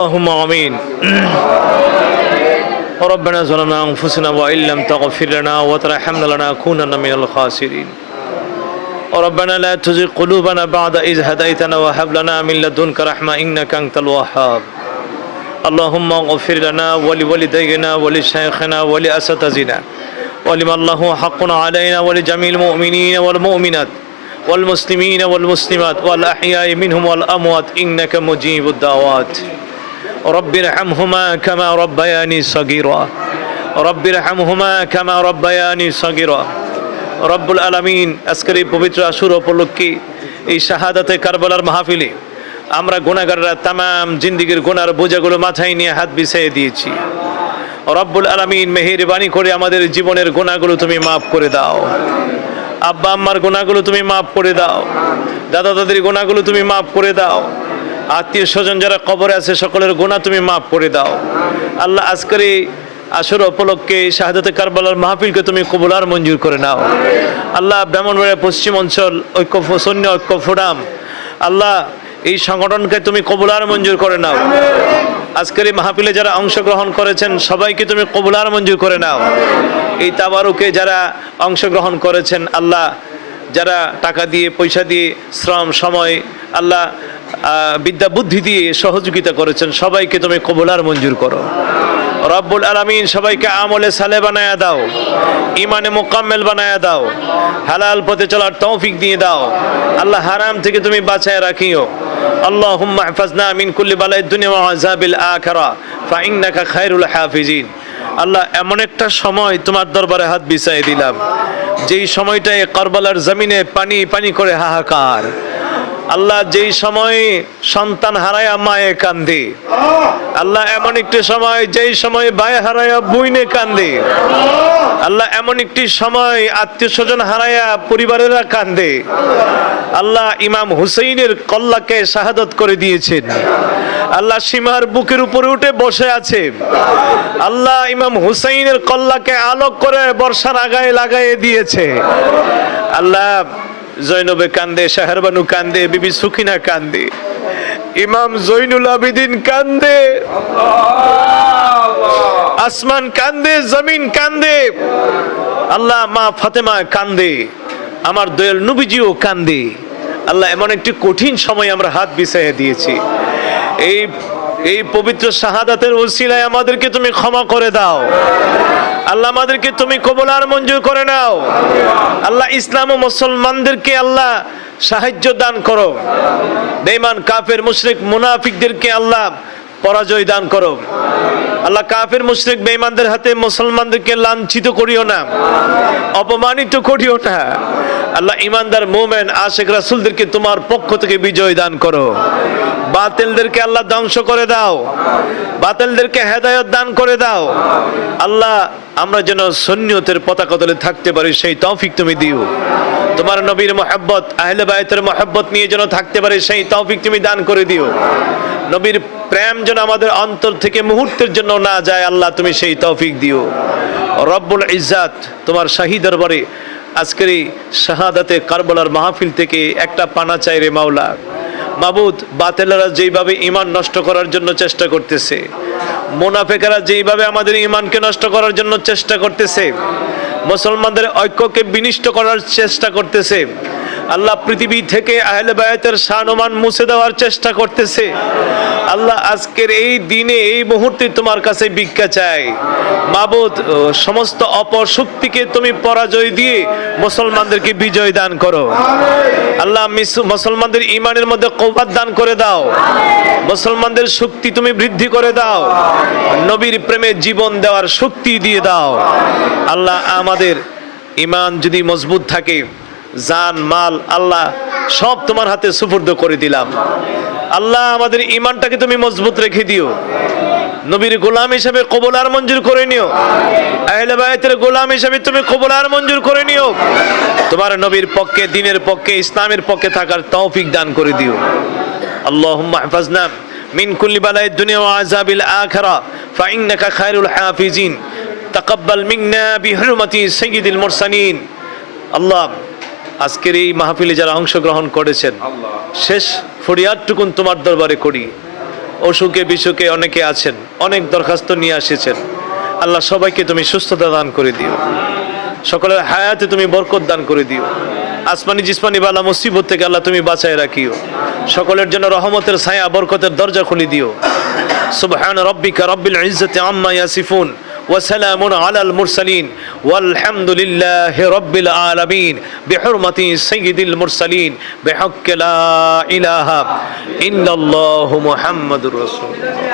اللهم امين ربنا ظلمنا انفسنا وان لم تغفر لنا وترحمنا لنكونن من الخاسرين ربنا لا تزغ قلوبنا بعد إذ هديتنا وهب لنا من لدنك رحمة إنك أنت الوهاب اللهم اغفر لنا ولوالدينا ولشيخنا ولأساتذتنا ولمن له حق علينا ولجميع المؤمنين والمؤمنات والمسلمين والمسلمات والأحياء منهم والأموات إنك مجيب الدعوات রব্বির হামহুমা কামা রব্বায়ানি সগির। রব্বির হামহুমা কামা রব্বায়ানি সগির। রব্বুল আলমিন, আজকের এই পবিত্র আসুর উপলক্ষে এই শাহাদাতে কারবালার মাহফিলে আমরা গুণাগাররা তাম জিন্দিগির গুনার বোঝাগুলো মাথায় নিয়ে হাত বিছাই দিয়েছি। রব্বুল আলমিন বাণী করে আমাদের জীবনের গুণাগুলো তুমি মাফ করে দাও। আব্বা আম্মার গুণাগুলো তুমি মাফ করে দাও। দাদা দাদির গুণাগুলো তুমি মাফ করে দাও। আত্মীয় স্বজন যারা কবরে আছে, সকলের গোনা তুমি মাফ করে দাও। আল্লাহ আজকের এই আসর উপলক্ষে শাহাদাতে কারবালার মাহফিলকে তুমি কবুলার মঞ্জুর করে নাও। আল্লাহ ব্রাহ্মণবাড়িয়া পশ্চিম অঞ্চল ঐক্য সৈন্য ঐক্য ফোরাম, আল্লাহ এই সংগঠনকে তুমি কবুলার মঞ্জুর করে নাও। আজকের এই মাহফিলে যারা অংশগ্রহণ করেছেন, সবাইকে তুমি কবুলার মঞ্জুর করে নাও। এই তাবারুকে যারা অংশগ্রহণ করেছেন, আল্লাহ যারা টাকা দিয়ে, পয়সা দিয়ে, শ্রম, সময়, আল্লাহ বিদ্যা বুদ্ধি দিয়ে সহযোগিতা করেছেন সবাইকে তুমি কবুলার মঞ্জুর করো রব্বুল আলামিন সবাইকে আমলে সালে বানায়া দাও ইমানে মোকাম্মেল বানায়া দাও হালাল পথে চলার তৌফিক দিয়ে দাও আল্লাহ হারাম থেকে তুমি বাঁচায় রাখিও اللهم احفظنا من كل بلاء الدنيا وعذاب الآخرة فإنك خير الحافظين আল্লাহ এমন একটা সময় তোমার দরবারে হাত বিছাই দিলাম যেই সময়টায় কারবালার জমিনে পানি পানি করে হাহাকার আল্লাহ যেই সময় সন্তান হারায়া মায়ে কান্দে, আল্লাহ এমন একটি সময় যেই সময় ভাই হারায়া বুইনে কান্দে, আল্লাহ এমন একটি সময় আত্মীয় স্বজন হারায়া পরিবারেরা কান্দে, আল্লাহ ইমাম হুসেইনের কল্লাকে শাহাদত করে দিয়েছেন, আল্লাহ সীমার বুকের উপরে উঠে বসে আছে, আল্লাহ ইমাম হুসাইনের কল্লাকে আলোক করে বর্ষার আগায় লাগাইয়ে দিয়েছে, আল্লাহ জৈনবে কান্দে শাহরবানু কান্দে বিবি সুখিনা কান্দে। ইমাম জৈনুল আবিদিন কান্দে। আসমান কান্দে জমিন কান্দে। আল্লাহ মা ফাতেমা কান্দে। আমার দয়াল নবীজিও কান্দে। আল্লাহ এমন একটি কঠিন সময় আমরা হাত বিছাইয়ে দিয়েছি। এই এই পবিত্র শাহাদাতের ওসিলায় আমাদেরকে তুমি ক্ষমা করে দাও। আল্লাহ আমাদেরকে তুমি কবলার মঞ্জুর করে নাও। আল্লাহ ইসলাম ও মুসলমানদেরকে আল্লাহ সাহায্য দান করো। বেঈমান, কাফের, মুশরিক, মুনাফিকদেরকে আল্লাহ পরাজয় দান করো। আল্লাহ কাফের, মুশরিক, বেঈমানদের হাতে মুসলমানদেরকে লাঞ্ছিত করিও না, অপমানিত করিও না। আল্লাহ ইমানদার মোমেন আশেখ রাসুলদেরকে তোমার পক্ষ থেকে বিজয় দান করো। বাতিলদেরকে আল্লাহ ধ্বংস করে দাও। বাতিলদেরকে হেদায়ত দান করে দাও। আল্লাহ, আমরা যেন সন্ন্যতের পতাকা তলে থাকতে পারি, সেই তৌফিক তুমি দিও। তোমার নবীর মহাব্বত, আহলে বায়তের মহাব্বত নিয়ে যেন থাকতে পারে, সেই তৌফিক তুমি দান করে দিও। নবীর প্রেম যেন আমাদের অন্তর থেকে মুহূর্তের জন্য না যায়, আল্লাহ তুমি সেই তৌফিক দিও। রব্বুল ইজ্জাত তোমার শাহী দরবারে আজকের এই শাহাদাতে কারবলার মাহফিল থেকে একটা পানা চাই রে মাওলা। মাবুদ, বাতেলারা যেইভাবে ইমান নষ্ট করার জন্য চেষ্টা করতেছে, মোনাফেকারা যেইভাবে আমাদের ইমানকে নষ্ট করার জন্য চেষ্টা করতেছে, মুসলমানদের ঐক্যকে বিনিষ্ট করার চেষ্টা করতেছে আল্লাহ পৃথিবী থেকে আহলে বায়াতের সানুমান মুছে দেওয়ার চেষ্টা করতেছে। আল্লাহ আজকের এই দিনে, এই মুহূর্তে তোমার কাছে ভিক্ষা চাই। মাবুদ সমস্ত অপশক্তিকে তুমি পরাজয় দিয়ে মুসলমানদেরকে বিজয় দান করো। আল্লাহ মিস- মুসলমানদের ইমানের মধ্যে কৌবাদ দান করে দাও। মুসলমানদের শক্তি তুমি বৃদ্ধি করে দাও। নবীর প্রেমে জীবন দেওয়ার শক্তি দিয়ে দাও। আল্লাহ আমাদের ইমান যদি মজবুত থাকে জান মাল আল্লাহ সব তোমার হাতে সুপর্দ করে দিলাম আল্লাহ আমাদের ইমানটাকে তুমি মজবুত রেখে দিও নবীর গোলাম হিসেবে কবলার মঞ্জুর করে নিও আহলে বায়াতের গোলাম হিসেবে তুমি কবলার মঞ্জুর করে নিও তোমার নবীর পক্ষে দিনের পক্ষে ইসলামের পক্ষে থাকার তৌফিক দান করে দিও اللهم احفظنا من كل بلاء الدنيا وعذاب الآخرة فإنك خير الحافظين تقبل منا بحرمة سيد المرسلين আল্লাহ আজকের এই মাহফিলে যারা অংশগ্রহণ করেছেন শেষ ফরিয়াদটুকুন তোমার দরবারে করি। অসুখে বিসুখে অনেকে আছেন অনেক দরখাস্ত নিয়ে আসেছেন। আল্লাহ সবাইকে তুমি সুস্থতা দান করে দিও। সকলের হায়াতে তুমি বরকত দান করে দিও। আসমানি জিসমানি বালা মুসিবত থেকে আল্লাহ তুমি বাঁচায় রাখিও। সকলের জন্য রহমতের ছায়া বরকতের দরজা খুলে দিও। সুবহান রব্বিকা রব্বিল ইজ্জতি আম্মা ইয়াসিফুন। وسلام على المرسلين والحمد لله رب العالمين بحرمة سيد المرسلين بحق لا إله إلا الله محمد رسول الله